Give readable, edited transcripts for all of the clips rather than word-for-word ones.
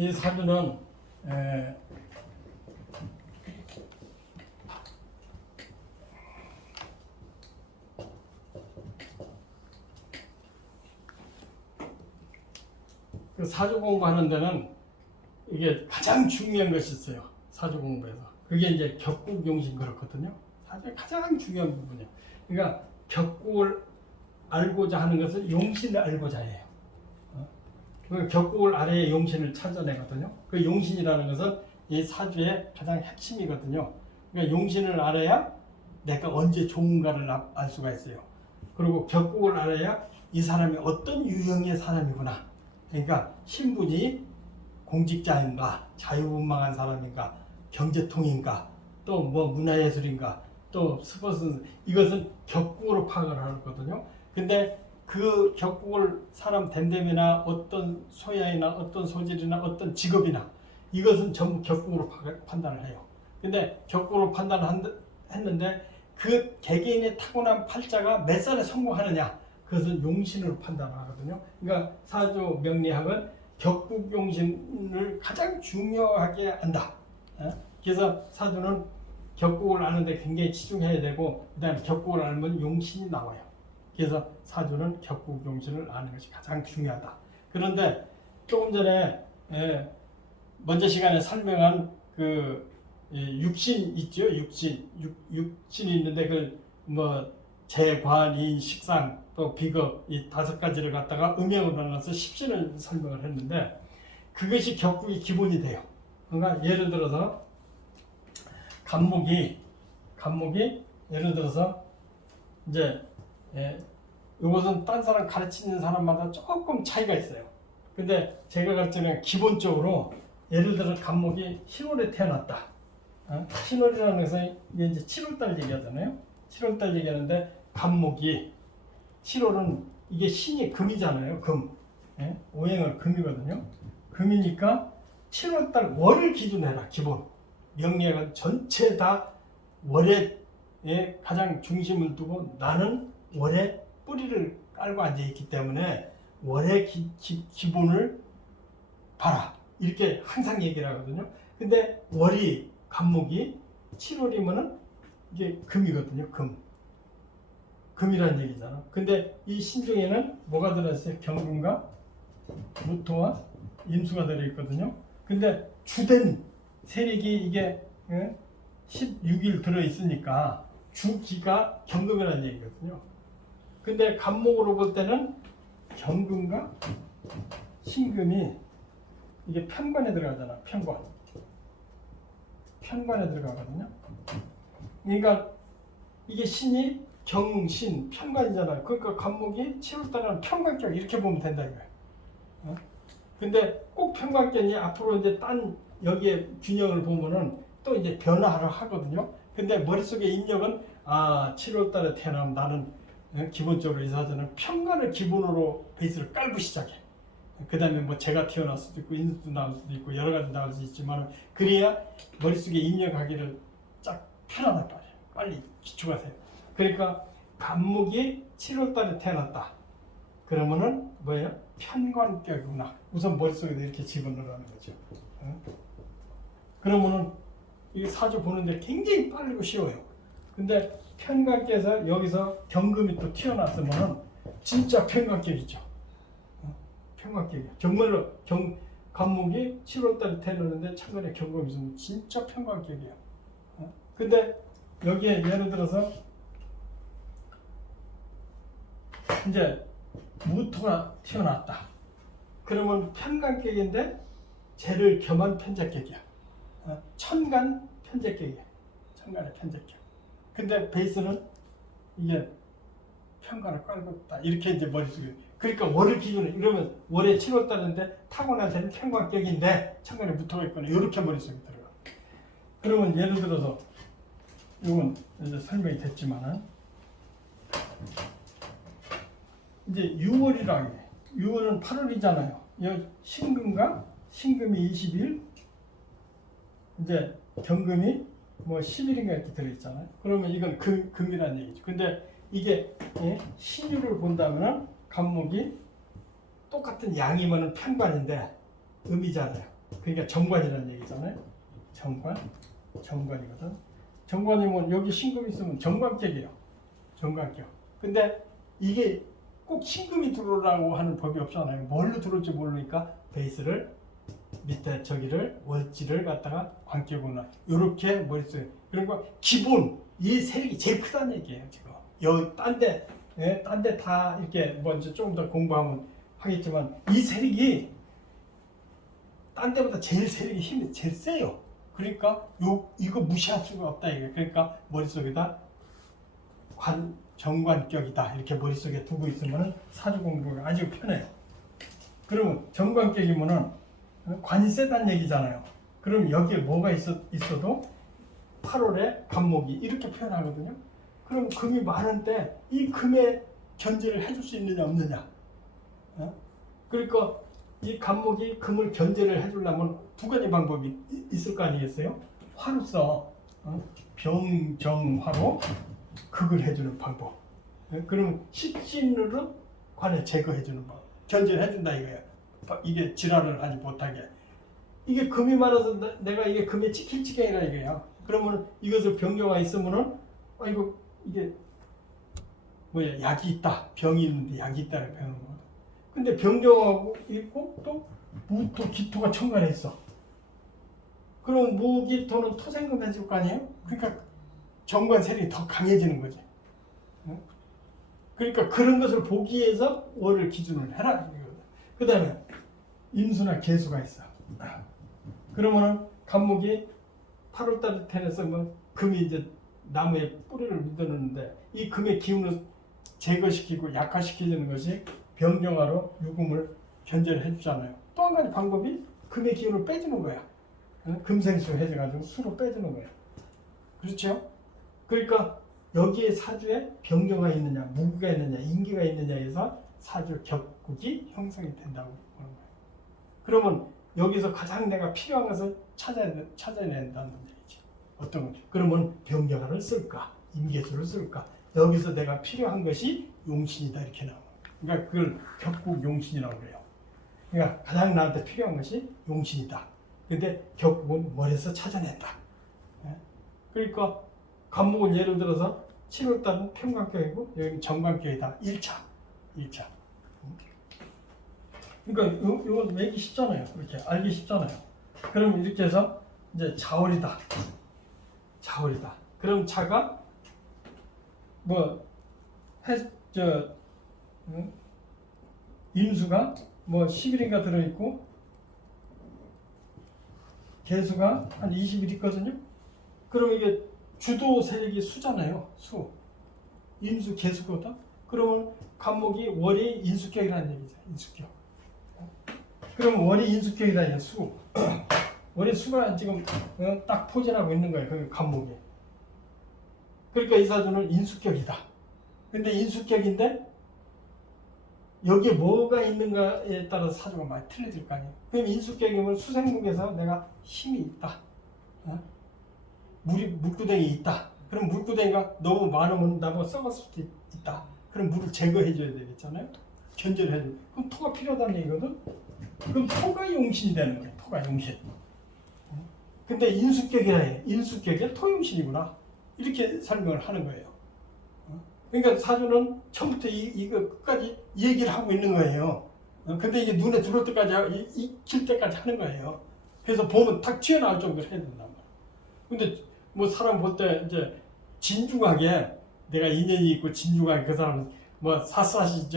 이 사주는 그 사주 공부하는 데는 이게 가장 중요한 것이 있어요. 사주 공부에서. 그게 이제 격국용신 그렇거든요. 사주의 가장 중요한 부분이에요. 그러니까 격국을 알고자 하는 것은 용신을 알고자 해요. 그 격국을 알아야 용신을 찾아내거든요. 그 용신이라는 것은 이 사주의 가장 핵심이거든요. 그러니까 용신을 알아야 내가 언제 좋은가를 알 수가 있어요. 그리고 격국을 알아야 이 사람이 어떤 유형의 사람이구나. 그러니까 신분이 공직자인가, 자유분방한 사람인가, 경제통인가, 또 뭐 문화예술인가, 또 스포츠, 이것은 격국으로 파악을 하거든요. 근데 그 격국을 사람 됨됨이나 어떤 소양이나 어떤 소질이나 어떤 직업이나 이것은 전부 격국으로 판단을 해요. 근데 격국으로 판단을 했는데 그 개개인의 타고난 팔자가 몇 살에 성공하느냐, 그것은 용신으로 판단하거든요. 그러니까 사주 명리학은 격국 용신을 가장 중요하게 한다. 그래서 사주는 격국을 아는데 굉장히 치중해야 되고, 그 다음에 격국을 알면 용신이 나와요. 그래서 사주는 격국 용신을 아는 것이 가장 중요하다. 그런데 조금 전에 먼저 시간에 설명한 그 육신 있죠. 육신이 있는데 그 뭐 재관인 식상 또 비겁 이 5가지를 갖다가 음양으로 나눠서 십신을 설명을 했는데 그것이 격국의 기본이 돼요. 그러니까 예를 들어서 간목이 예를 들어서 이제 이것은 딴 사람 가르치는 사람마다 조금 차이가 있어요. 근데 제가 가르치는 기본적으로 예를 들어 간목이 10월에 태어났다. 10월이라는 것은 이게 이제 7월달 얘기하잖아요. 7월달 얘기하는데 간목이 7월은 이게 신이 금이잖아요. 금. 오행은 금이거든요. 금이니까 7월달 월을 기준해라. 기본. 명리학은 전체 다 월에 가장 중심을 두고 나는 월에 뿌리를 깔고 앉아있기 때문에 월의 기본을 봐라. 이렇게 항상 얘기를 하거든요. 근데 월이 간목이 7월이면은 이게 금이거든요. 금이라는 얘기잖아. 근데 이 신중에는 뭐가 들어있어요? 경금과 무토와 임수가 들어있거든요. 근데 주된 세력이 이게 16일 들어있으니까 주기가 경금이라는 얘기거든요. 근데 간목으로 볼 때는 경금과 신금이 이게 편관에 들어가잖아. 편관에 들어가거든요. 그러니까 이게 신이 경신, 편관이잖아요. 그러니까 간목이 7월달에는 편관격 이렇게 보면 된다 이거예요. 근데 꼭 편관격이 앞으로 이제 딴 여기에 균형을 보면은 또 이제 변화를 하거든요. 근데 머릿속에 입력은 7월달에 태어나면 나는 기본적으로 이 사주는 편관을 기본으로 베이스를 깔고 시작해. 그 다음에 뭐 제가 태어날 수도 있고 인수도 나올 수도 있고 여러 가지 나올 수 있지만 그래야 머릿속에 입력하기를 쫙 편하단 말이에요. 빨리 기초하세요. 그러니까 간목이 7월달에 태어났다. 그러면은 뭐예요? 편관격이구나. 우선 머릿속에 이렇게 집어넣으라는 거죠. 그러면은 이 사주 보는데 굉장히 빠르고 쉬워요. 근데 편관격에서 여기서 경금이 또 튀어나왔으면은 진짜 편관격이죠. 편관격이에요. 정말로 간목이 7월달에 태어났는데 창간에 경금이 있으면 진짜 편관격이에요. 근데 여기에 예를 들어서 이제 무토가 튀어나왔다. 그러면 편관격인데 재를 겸한 편재격이야. 천간 편재격이야. 천간의 편재격. 근데 베이스는 이게 편관을 깔고 있다. 이렇게 이제 머릿속에. 그러니까 월을 기준으로 이러면 월에 7월달인데 타고난 데는 편관격인데 천간에 무토가 있거나 이렇게 머릿속에 들어가. 그러면 예를 들어서 이건 이제 설명이 됐지만은 이제 6월이라고 해. 6월은 8월이잖아요. 여기 신금이 20일, 이제 경금이 뭐 10일인가 이렇게 들어있잖아요. 그러면 이건 금이라는 얘기죠. 근데 이게 신유를 본다면은 간목이 똑같은 양이면은 편관인데 음이잖아요. 그러니까 정관이라는 얘기잖아요. 정관이거든. 정관이면 여기 신금이 있으면 정관격이에요. 정관격. 근데 이게 꼭 신금이 들어오라고 하는 법이 없잖아요. 뭘로 들어올지 모르니까 베이스를 밑에 저기를 월지를 갖다가 관격으로 이렇게 머릿속에 그러니까 기본 이 세력이 제일 크다는 얘기예요. 지금 여기 딴데 다 이렇게 먼저 조금 더 공부하면 하겠지만 이 세력이 딴 데보다 제일 세력이 힘이 제일 세요. 그러니까 이거 무시할 수가 없다 이게. 그러니까 머릿속에다 정관격이다 이렇게 머릿속에 두고 있으면 사주 공부가 아주 편해요. 그러면 정관격이면은 관이 세다는 얘기잖아요. 그럼 여기에 뭐가 있어도 8월에 간목이 이렇게 표현하거든요. 그럼 금이 많은데 이 금에 견제를 해줄 수 있느냐 없느냐. 그러니까 이 간목이 금을 견제를 해주려면 두 가지 방법이 있을 거 아니겠어요? 화로서 병정화로 극을 해주는 방법. 그러면 식신으로 관을 제거해주는 방법. 견제를 해준다 이거예요. 이게 질환을 하지 못하게. 이게 금이 많아서 내가 이게 금에 찍힐 지경이라 이거예요. 그러면 이것을 병정화 있으면은 이게 뭐야 약이 있다. 병이 있는데 약이 있다를 배우는 거거든. 근데 병정하고 있고 또 무토 기토가 천간에 있어. 그럼 무기토는 토생금 해줄 거 아니에요? 그러니까 정관 세력이 더 강해지는 거지. 그러니까 그런 것을 보기 위해서 월을 기준으로 해라. 그 다음에 임수나 계수가 있어. 그러면은 간목이 8월달에 태어나서 뭐 금이 이제 나무에 뿌리를 묻어놓는데 이 금의 기운을 제거시키고 약화시키는 것이 병정화로 유금을 견제를 해주잖아요. 또 한 가지 방법이 금의 기운을 빼주는 거야. 금생수 해가지고 수로 빼주는 거야. 그렇죠? 그러니까 여기에 사주에 병정화 있느냐, 무기가 있느냐, 인기가 있느냐에서 사주 격국이 형성이 된다고 보는 거예요. 그러면 여기서 가장 내가 필요한 것을 찾아낸다는 얘기죠. 어떤 것? 그러면 병정화를 쓸까, 임계수를 쓸까? 여기서 내가 필요한 것이 용신이다 이렇게 나와요. 그러니까 그걸 격국 용신이라고 그래요. 그러니까 가장 나한테 필요한 것이 용신이다. 근데 격국은 머리에서 찾아낸다. 그러니까 간목은 예를 들어서 7월달은 평관격이고 여기는 정관격이다. 1차. 그러니까 이건 매기 쉽잖아요. 이렇게 알기 쉽잖아요. 그럼 이렇게 해서 이제 자월이다. 그럼 자가 임수가 10일인가 들어있고 개수가 한 20일 있거든요. 그럼 이게 주도 세력이 수잖아요. 수. 임수 개수거든. 그러면 간목이 월이 인수격이라는 얘기죠. 인수격. 그러면 월이 인수격이라는 얘기 수. 월이 수가 지금 딱 포진하고 있는 거예요. 그 간목이. 그러니까 이 사주는 인수격이다. 근데 인수격인데 여기에 뭐가 있는가에 따라서 사주가 많이 틀려질 거 아니에요. 그럼 인수격이면 수생목에서 내가 힘이 있다. 물구덩이 있다. 그럼 물구덩이가 너무 많으면 나보고 썩을 수도 있다. 그럼 물을 제거해줘야 되겠잖아요. 견제를 해줘. 그럼 토가 필요하다는 얘기거든. 그럼 토가 용신이 되는 거예요. 토가 용신. 근데 인수격이라 해. 인수격이 토용신이구나. 이렇게 설명을 하는 거예요. 그러니까 사주는 처음부터 이거 끝까지 얘기를 하고 있는 거예요. 근데 이게 눈에 들어올 때까지 익힐 때까지 하는 거예요. 그래서 보면 탁 튀어나올 정도로 해야 된단 말이에요. 근데 뭐 사람 볼 때 이제 진중하게 내가 인연이 있고 진중하게 그 사람은 사사시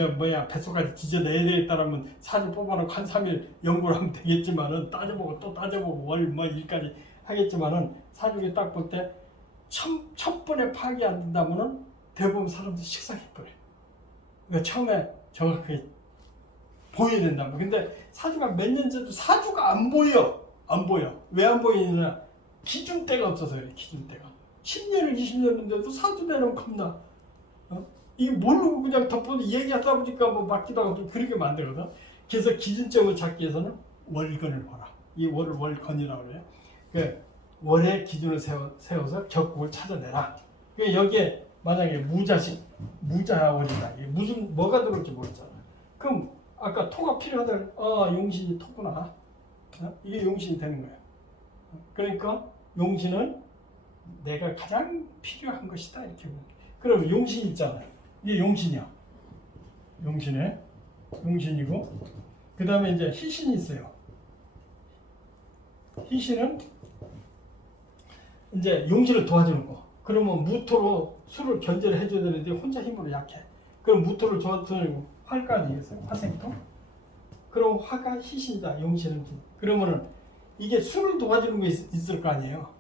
뱃속까지 뒤져내야 되겠다라면 사주 뽑아놓고 한 3일 연구를 하면 되겠지만은 따져보고 또 따져보고 월 일까지 하겠지만은 사주에 딱 볼 때 첫 번에 파악이 안 된다면은 대부분 사람들이 식상해버려요. 그러니까 처음에 정확하게 보여야 된다면. 근데 사주가 몇 년째도 사주가 안 보여. 왜 안 보이느냐? 기준대가 없어서 그래. 기준대가 10년을 20년인데도 사주 내놓으면 겁나. 이게 모르고 그냥 덮어서 얘기하다 보니까 맞기도 하고 그렇게 만들거든. 그래서 기준점을 찾기 위해서는 월건을 봐라. 이 월을 월건이라고 그래요. 그 월의 기준을 세워서 격국을 찾아내라. 여기에 만약에 무자월이다. 이게 뭐가 들어올지 모르잖아. 그럼 아까 토가 필요하다. 용신이 토구나. 이게 용신이 되는 거예요. 그러니까 용신은 내가 가장 필요한 것이다 이렇게 보면. 그럼 용신 있잖아요. 이게 용신이야. 용신이고 그 다음에 이제 희신이 있어요. 희신은 이제 용신을 도와주는 거. 그러면 무토로 수를 견제를 해줘야 되는데 혼자 힘으로 약해. 그럼 무토를 도와주는 화가 아니겠어요? 화생토? 그럼 화가 희신이다. 용신은. 그러면은 이게 수를 도와주는 게 있을 거 아니에요.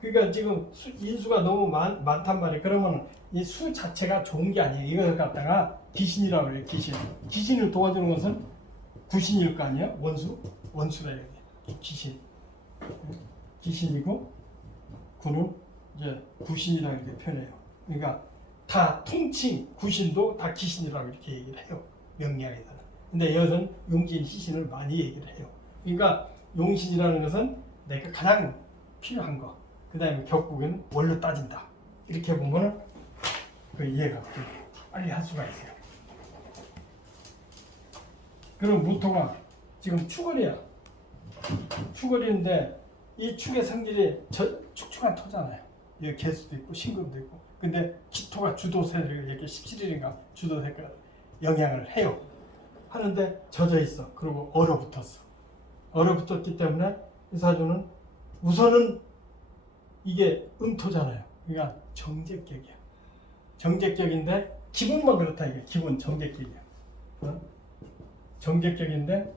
그러니까 지금 인수가 너무 많단 말이에요. 그러면 이 수 자체가 좋은 게 아니에요. 이걸 갖다가 귀신이라고 그래요. 귀신을 도와주는 것은 구신일 거 아니에요. 원수라 해야 돼. 귀신이고 구는 이제 구신이라고 이렇게 표현해요. 그러니까 다 통칭 구신도 다 귀신이라고 이렇게 얘기를 해요. 명리학에서는. 근데 여기서는 용신, 희신을 많이 얘기를 해요. 그러니까 용신이라는 것은 내가 가장 필요한 거. 그 다음에 격국에는 원로 따진다. 이렇게 보면은 그 이해가 빨리 할 수가 있어요. 그럼 무토가 지금 축월이야. 축월인데 이 축의 성질이 축축한 토잖아요. 여기 개수도 있고 신금도 있고. 근데 기토가 주도세를 이렇게 17일인가 주도세가 영향을 해요. 하는데 젖어 있어. 그리고 얼어붙었어. 얼어붙었기 때문에 이 사주는 우선은 이게 음토잖아요. 그러니까 정제격이야. 정제격인데 기분만 그렇다 이게. 기분 정제격이야. 정제격인데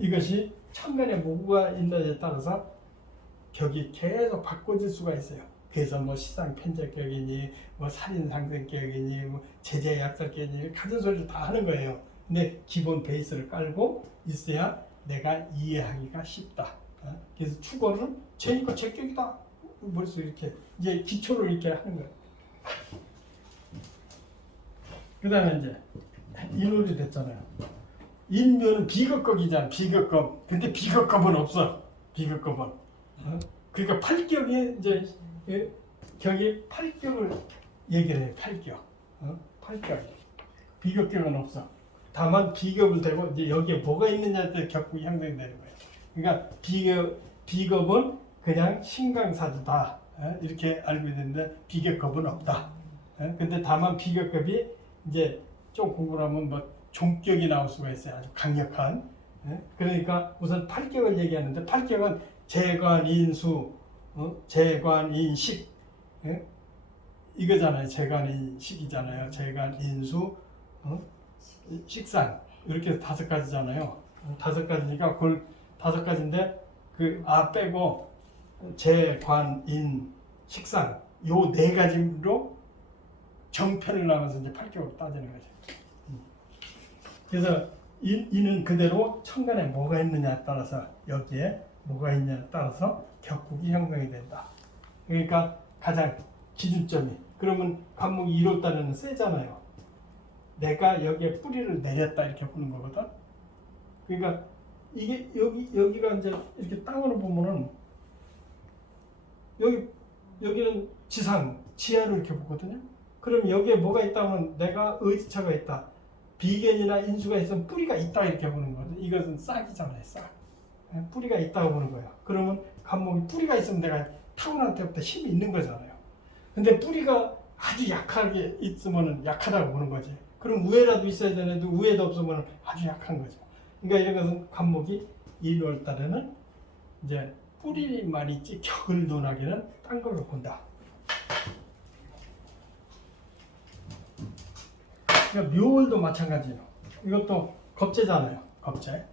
이것이 천간에 뭐가 있느냐에 따라서 격이 계속 바꿔질 수가 있어요. 그래서 뭐 시상 편제격이니 뭐 살인 상생격이니 뭐 제재 약설격이니 가진 소리를 다 하는 거예요. 근데 기본 베이스를 깔고 있어야 내가 이해하기가 쉽다. 그래서 축어는 제니까 제격이다. 머릿속에 이렇게 이제 기초를 이렇게 하는 거예요. 그 다음에 이제 인월이 됐잖아요. 인묘는 비극겁이잖아. 비극겁. 근데 비극겁은 없어. 비극겁은. 그러니까 팔격이 이제 격이 팔격을 얘기를 해요. 팔격. 팔격. 비극격은 없어. 다만 비겁을 대고 이제 여기에 뭐가 있느냐에 따라 격국이 형성되는 거예요. 그러니까 비겁은 그냥 신강사주다. 이렇게 알고 있는데 비격겁은 없다. 근데 다만 비격겁이 이제 좀 공부를 하면 뭐 종격이 나올 수가 있어요. 아주 강력한. 그러니까 우선 팔격을 얘기하는데 팔격은 재관인수, 재관인식 이거잖아요. 재관인식이잖아요. 재관인수, 식상 이렇게 5가지잖아요. 5가지니까 그걸 5가지인데 그 빼고 재관인 식상 요 4가지로 정편을 나눠서 이제 팔격으로 따지는 거죠. 그래서 이는 그대로 천간에 뭐가 있느냐에 따라서 여기에 뭐가 있느냐에 따라서 격국이 형성이 된다. 그러니까 가장 기준점이 그러면 간목이 1월달에는 세잖아요. 내가 여기에 뿌리를 내렸다 이렇게 보는 거거든. 그러니까 이게 여기가 이제 이렇게 땅으로 보면은 여기는 지상, 지하로 이렇게 보거든요. 그럼 여기에 뭐가 있다면 내가 의지처가 있다. 비견이나 인수가 있으면 뿌리가 있다 이렇게 보는 거거든. 이것은 싹이잖아요. 싹. 뿌리가 있다고 보는 거예요. 그러면 간목이 뿌리가 있으면 내가 타고날 때부터 힘이 있는 거잖아요. 근데 뿌리가 아주 약하게 있으면 약하다고 보는 거지. 그럼 우애라도 있어야 되는데 우애도 없으면 아주 약한 거죠. 그러니까 이런 것은 간목이 1월 달에는 이제 뿌리만 있지 격을 논하기는 딴 걸로 본다. 그러니까 묘월도 마찬가지예요. 이것도 겁재잖아요. 겁재.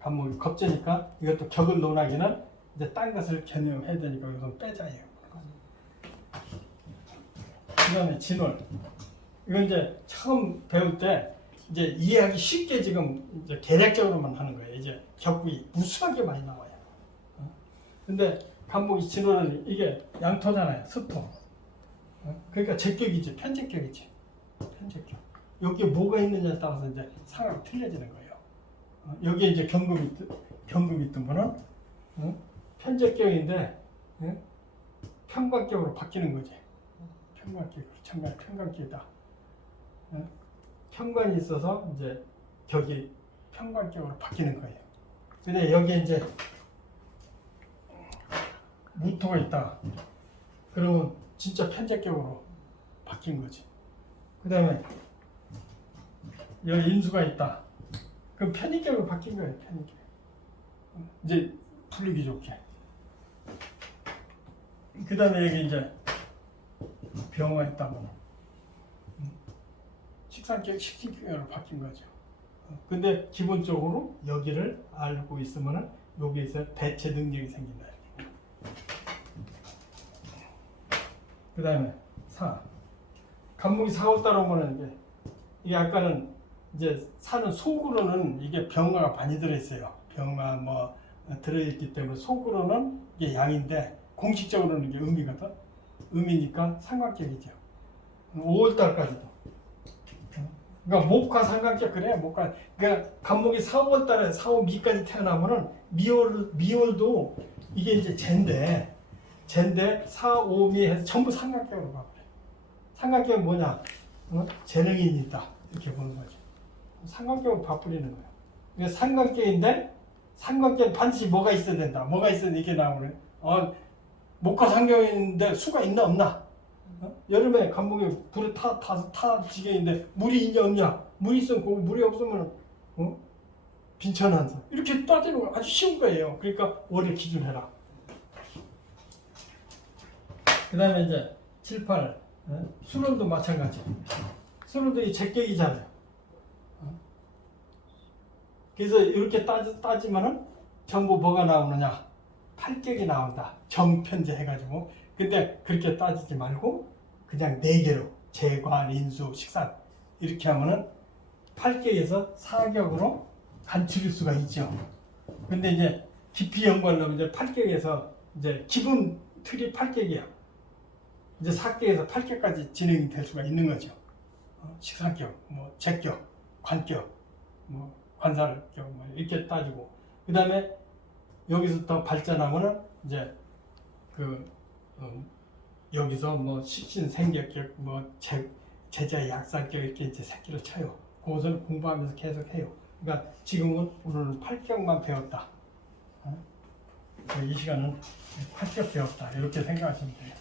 간목이 겁재니까 이것도 격을 논하기는 이제 딴 것을 개념해야 되니까 이건 빼자예요. 그 다음에 진월. 이건 이제 처음 배울 때 이제 이해하기 쉽게 지금 이제 계략적으로만 하는 거예요. 이제 격국이 무수하게 많이 나와요. 근데 간목이 진월은 이게 양토잖아요. 습토. 그러니까 제격이지. 편제격이지. 편제격. 여기에 뭐가 있느냐에 따라서 이제 상황이 틀려지는 거예요. 여기에 이제 경금이 있던 거는 편제격인데 평관격으로 바뀌는 거지. 평관격으로. 천간에 평관격이다. 평관이 있어서 이제 격이 평관격으로 바뀌는 거예요. 근데 여기에 이제 무토가 있다. 그러면 진짜 편제격으로 바뀐 거지. 그 다음에 여기 인수가 있다. 그럼 편의격으로 바뀐 거예요. 편의격. 이제 부르기 좋게. 그 다음에 여기 이제 병화 있다고. 식신격으로 바뀐 거죠. 근데 기본적으로 여기를 알고 있으면은 여기에서 대체 능력이 생긴다. 그 다음에 사. 간목이 사고 따라오면은 이게 아까는 이제 사는 속으로는 이게 병화가 많이 들어있어요. 병화 뭐 들어있기 때문에 속으로는 이게 양인데 공식적으로는 이게 음이거든. 음이니까 삼각격이죠. 5월달까지도. 그러니까 목화 삼각격 그래. 목화. 그러니까 간목이 4월달에 4월 미까지 태어나면은 미월도 이게 이제 젠데 4, 5, 미 해서 전부 삼각격으로 봐버려. 삼각격은 뭐냐? 재능이 있다. 이렇게 보는 거죠. 삼각격을 봐버리는 거예요. 그러니까 삼각격인데 삼각격 반드시 뭐가 있어야 된다. 뭐가 있어야 이렇게 나오네. 목화 삼각격인데 수가 있나 없나? 여름에 간목에 불에 타지게 있는데 물이 있냐 없냐? 물이 있으면 고고 물이 없으면 빈천한서 이렇게 따지는 거 아주 쉬운 거예요. 그러니까 월을 기준해라. 그 다음에 이제 7, 8 수론도 마찬가지. 수론도 이 제격이잖아요. 그래서 이렇게 따지면은 전부 뭐가 나오느냐? 팔격이 나온다. 정편제 해가지고. 근데 그렇게 따지지 말고 그냥 4개로 재관, 인수, 식산 이렇게 하면은 8격에서 4격으로 간추릴 수가 있죠. 근데 이제 깊이 연구하려면 이제 8격에서 이제 기본 틀이 8격이야. 이제 4격에서 8격까지 진행이 될 수가 있는 거죠. 식상격, 뭐 제격, 관격, 뭐 관살격 뭐 이렇게 따지고 그 다음에 여기서부터 발전하면은 이제 여기서 뭐 식신생격격, 뭐 제자 약살격 이렇게 이제 새끼를 쳐요. 그것을 공부하면서 계속 해요. 그러니까 지금은 오늘은 8격만 배웠다. 이 시간은 8격 배웠다. 이렇게 생각하시면 돼요.